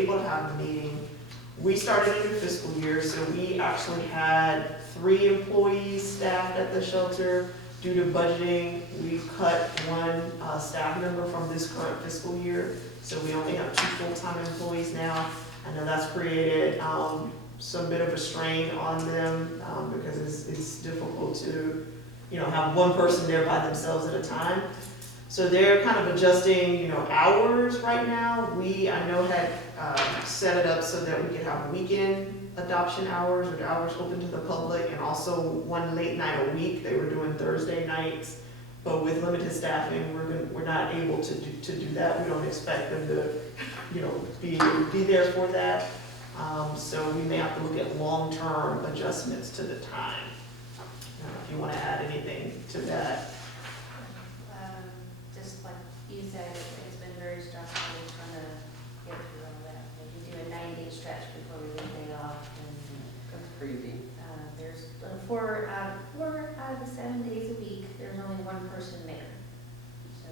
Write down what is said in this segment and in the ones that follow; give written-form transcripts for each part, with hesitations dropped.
able to have the meeting. We started a new fiscal year, so we actually had 3 employees staffed at the shelter. Due to budgeting, we cut 1 staff member from this current fiscal year, so we only have 2 full-time employees now. I know that's created some bit of a strain on them because it's difficult to, have one person there by themselves at a time. So they're kind of adjusting, hours right now. I know had set it up so that we could have weekend adoption hours or hours open to the public, and also 1 late night a week. They were doing Thursday nights, but with limited staffing, we're not able to do that. We don't expect them to, be there for that. So we may have to look at long-term adjustments to the time. If you want to add anything to that. Just like you said, it's been very stressful trying to get through all that. Like we do a 9-day stretch before we leave day off, and That's crazy. there's 4 out of the 7 days a week, there's only 1 person there. So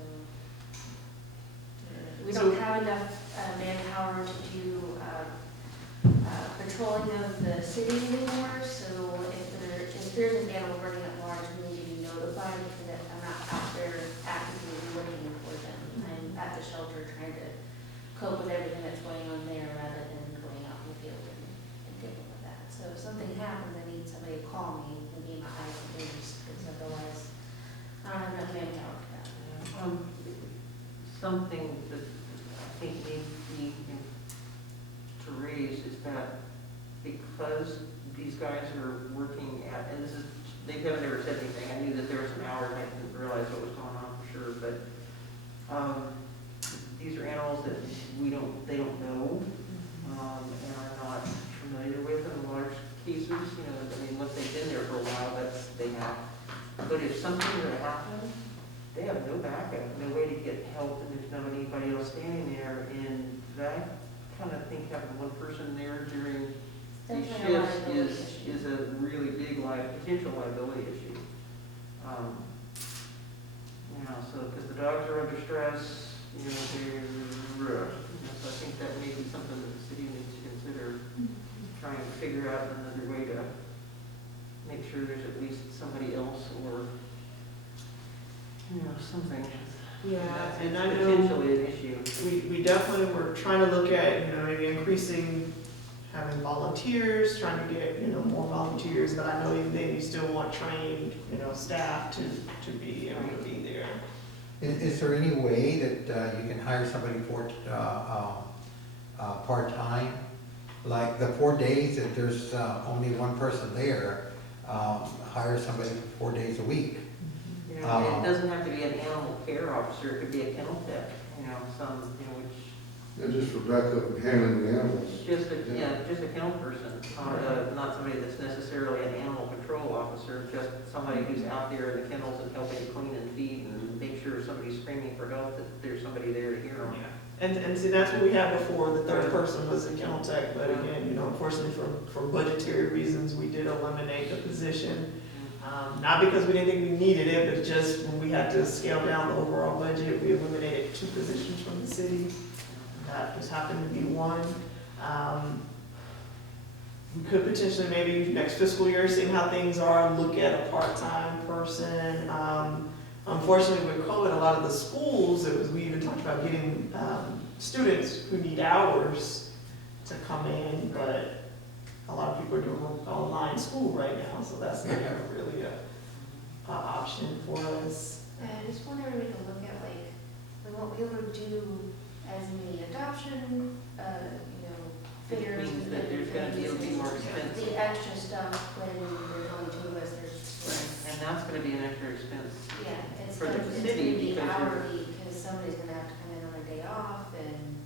we don't have enough manpower to do patrolling of the city anymore. So if there's an animal running at large, we need to be notified, because I'm not out there actively looking for them. I'm at the shelter trying to cope with everything that's going on there, rather than going out in the field and dealing with that. So if something happens, I need somebody to call me and be my eyes and ears, because otherwise I don't have enough manpower for that. Something that I think needs to raise is that because these guys are working at, and they haven't ever said anything. I knew that there were some hours, I didn't realize what was going on for sure, but these are animals that they don't know, and are not familiar with in large cases. Once they've been there for a while, they have. But if something were to happen, they have no backup, no way to get help, and there's not anybody else standing there. And I kind of think having 1 person there during these shifts is a really big potential liability issue. So because the dogs are under stress, so I think that may be something that the city needs to consider, trying to figure out another way to make sure there's at least somebody else or something. Yeah, That's and I know potentially an issue. we definitely were trying to look at, maybe increasing, having volunteers, trying to get, more volunteers, but I know even then you still want trained, staff to be able to be there. Is there any way that you can hire somebody for part-time? Like the 4 days, if there's only 1 person there, hire somebody for 4 days a week. It doesn't have to be an animal care officer, it could be a kennel tech, which just for backup and handling the animals. just a kennel person, not somebody that's necessarily an animal control officer, just somebody who's out there in the kennels and helping clean and feed and make sure if somebody's screaming for help, that there's somebody there to hear them. And see, that's what we had before. The 3rd person was a kennel tech, but again, unfortunately for budgetary reasons, we did eliminate the position. Not because we didn't think we needed it, but just when we had to scale down the overall budget, we eliminated 2 positions from the city. That just happened to be 1. We could potentially maybe next fiscal year, seeing how things are, look at a part-time person. Unfortunately, with COVID, a lot of the schools, we even talked about getting students who need hours to come in, but a lot of people are doing online school right now, so that's not really a option for us. I just want everybody to look at we won't be able to do as many adoption, fairs. Which means that there's going to be more expense. The extra stuff when there's only 2 of us, And that's going to be an extra expense. it's For the it's city, gonna be because hourly, because somebody's gonna have to come in on a day off, and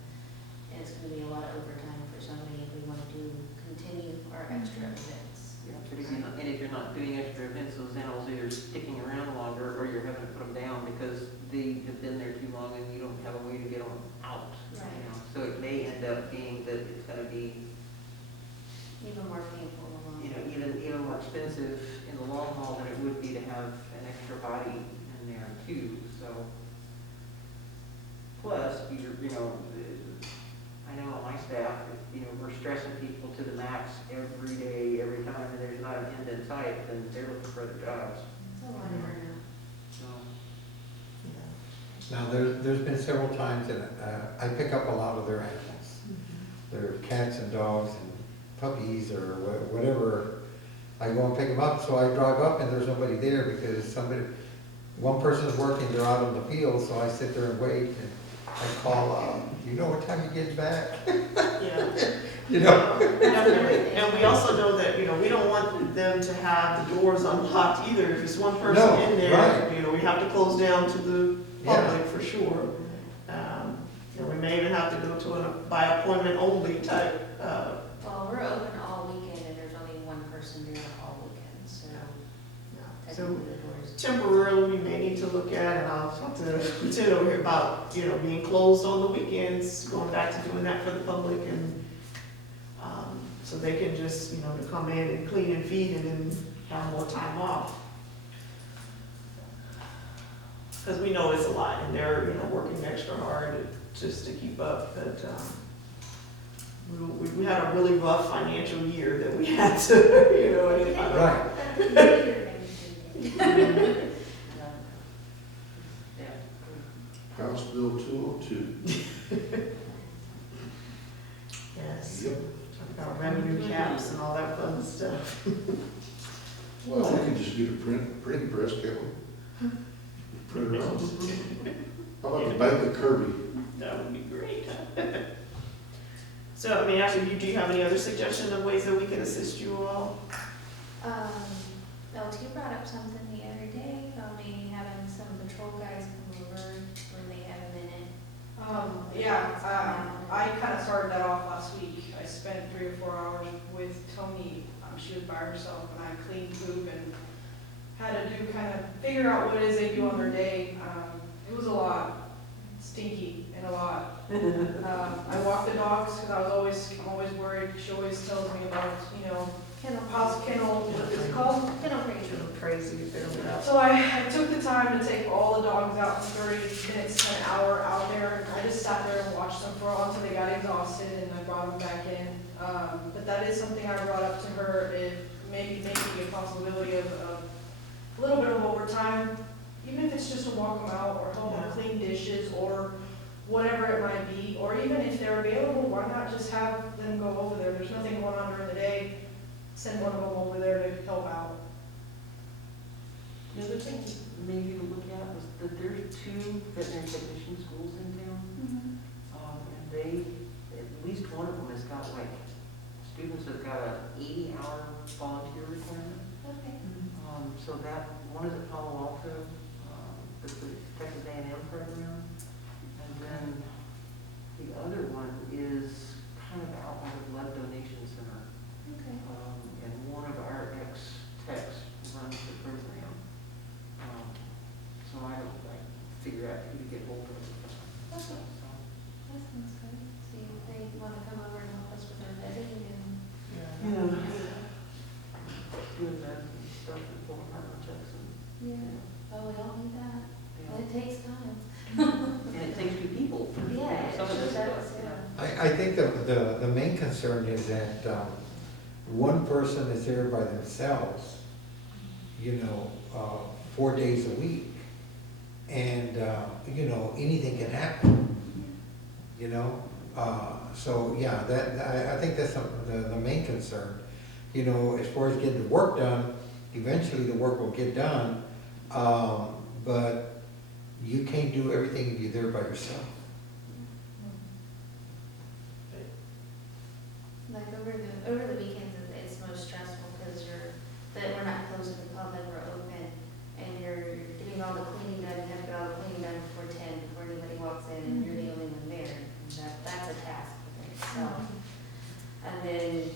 it's gonna be a lot of overtime for somebody if we wanna continue our extra events. But if you're not doing extra events, those animals are either sticking around longer or you're having to put them down because they have been there too long and you don't have a way to get them out. Right. So it may end up being that it's going to be Even more painful in the long run. even more expensive in the long haul than it would be to have an extra body in there too. So plus I know on my staff staff, if, you know, we're stressing people to the max every day, every time, and there's not an end in sight, then they're looking for other jobs, It's a lot of burnout. so. Now, there's been several times that I pick up a lot of their animals. Their cats and dogs and puppies or whatever. I go and pick them up, so I drive up and there's nobody there because one person's working, they're out on the field, so I sit there and wait and I call, you know what time you're getting back? Yeah. You know? Definitely. And we also know that, you know, we don't want them to have the doors unlocked either. If it's one person No, in there, right. you know, we have to close down to the Yeah. public for sure. And we may even have to go to a by appointment only type, Well, we're open all weekend and there's only one person there all weekend, so so technically the doors. temporarily we may need to look at, and I'll talk to Lieutenant over here about, you know, being closed on the weekends, going back to doing that for the public and, so they can just, you know, to come in and clean and feed and then have more time off. Because we know it's a lot and they're, you know, working extra hard just to keep up, but, we had a really rough financial year that we had to, you know, and I don't- Right. Yeah. House Bill 202. Yes. Yep. Talk about revenue caps and all that fun stuff. Well, we can just get a printing press, can't we? Print it out. How about the Bank of Kirby? That would be great. So, I mean, actually, do you have any other suggestions of ways that we can assist you all? LT brought up something the other day about maybe having some patrol guys come over when they have a minute. I kind of started that off last week. I spent 3 or 4 hours with Tony. She was by herself, and I cleaned poop and had to do kind of figure out what it is they do on their day. It was a lot, stinky and a lot. I walk the dogs because I'm always worried. She always tells me about, you know, house kennel, what is it called? Kennel crazy. Crazy if they're without. So I took the time to take all the dogs out for 30 minutes to an hour out there. I just sat there and watched them for a while until they got exhausted, and I brought them back in. But that is something I brought up to her, if maybe making a possibility of a little bit of overtime, even if it's just to walk them out or help them clean dishes or whatever it might be. Or even if they're available, why not just have them go over there? There's nothing going on during the day. Send one of them over there to help out. The other thing maybe to look at was that there's 2 veterinary technician schools in town. And they, at least one of them has got like, students have got a 80-hour volunteer requirement. Okay. So that, one is at Palo Alto, that's the Texas A&M program. And then the other one is kind of out on the blood donation center. Okay. And one of our ex-techs runs the program. So I don't like figure out who to get hold of. Okay. That sounds good. See if they want to come over and help us with our vetting and. Yeah. Doing that and stuff and pulling our checks and. Yeah. Oh, we all need that. Well, it takes time. And it takes 2 people. for Yeah, it some of sure this does, stuff, yeah. I think the main concern is that one person is there by themselves, you know, 4 days a week. And, you know, anything can happen, you know? So, yeah, I think that's the main concern. You know, as far as getting the work done, eventually the work will get done. But you can't do everything if you're there by yourself. Like over the weekends, it's most stressful because we're not closed to the public, we're open, and you're getting all the cleaning done, you have to get all the cleaning done before 10, before anybody walks in, and you're the only one there. And that's a task within itself. And then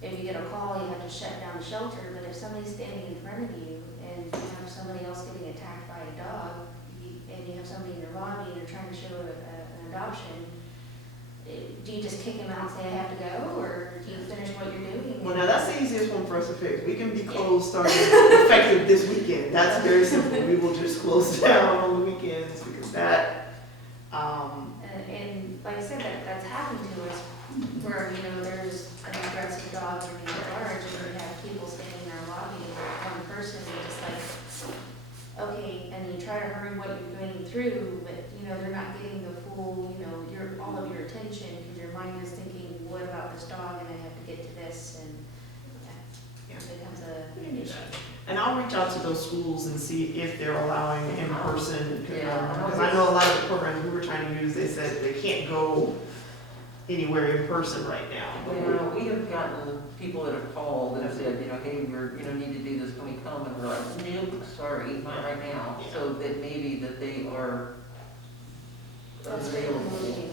if you get a call, you have to shut down the shelter, but if somebody's standing in front of you and you have somebody else getting attacked by a dog, and you have somebody in the lobby and you're trying to show an adoption, do you just kick him out and say, I have to go, or do you finish what you're doing? Well, now that's the easiest one for us to fix. We can be closed starting effective this weekend. That's very simple. We will just close down on the weekends because that, And like I said, that's happened to us mind is thinking, what about this dog, and I have to get to this, and Yeah. it becomes an issue. And I'll reach out to those schools and see if they're allowing in-person. Yeah. Because I know a lot of the programs we were trying to use, they said they can't go anywhere in person right now. Yeah, we have gotten people that have called and have said, hey, need to do this, can we come? And we're like, nope, sorry, not right now. Yeah. So that maybe that they are That's very available. motivating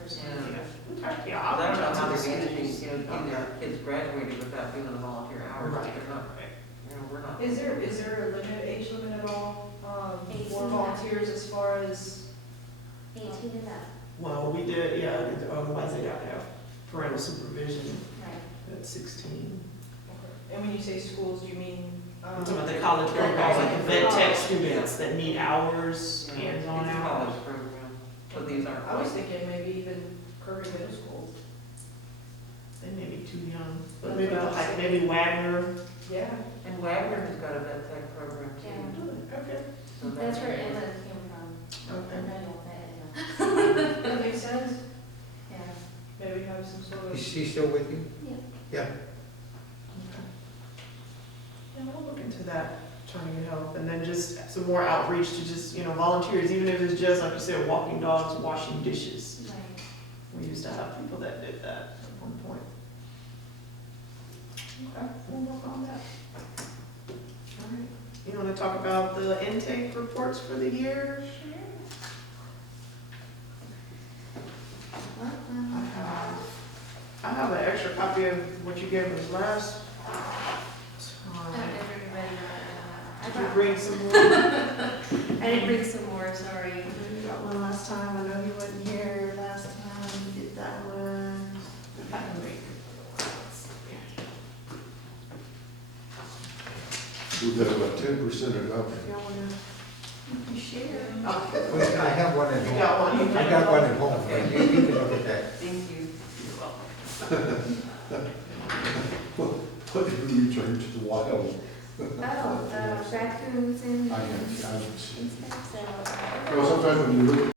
person. Yeah. Okay, yeah, I I'll don't reach know out how to the they're managing, schools. getting their kids graduated without doing the volunteer hours. Right. They're not, we're not. Is there a limit, age limit at all, 18. for volunteers as far as? 18 and up, Well, we did, yeah, otherwise they gotta have parental supervision right. at 16. And when you say schools, do you mean? I'm talking about the college programs, like the vet tech students that need hours, hands-on It's a hours. college program, but these aren't. I was thinking maybe even Kirby Middle School. They may be too young, but maybe like, maybe Wagner. Yeah. And Wagner has got a vet tech program too. Yeah. Okay. So That's where Emma came from. Okay. I know that Emma. That makes sense. Yeah. Maybe have some sort Is of. she still with you? Yeah. Yeah. Yeah, we'll look into that, trying to get help, and then just some more outreach to just, volunteers, even if it's just, like you said, walking dogs, washing dishes. Right. We used to have people that did that at one point. Okay, we'll work on that. All right. You wanna talk about the intake reports for the year? I have an extra copy of what you gave us last time. I Did you bring some more? didn't bring some more, sorry. You got one last time, I know you wasn't here last time, you did that one. I can read. We've got about 10% of Y'all wanna, you share? Oh, Wait, I have one at You home. got one, you I got one at home, but you can look at that. Thank you. What did we return to the wild? Oh, raccoons and. I haven't and seen. stuff, so. Well, sometimes when you look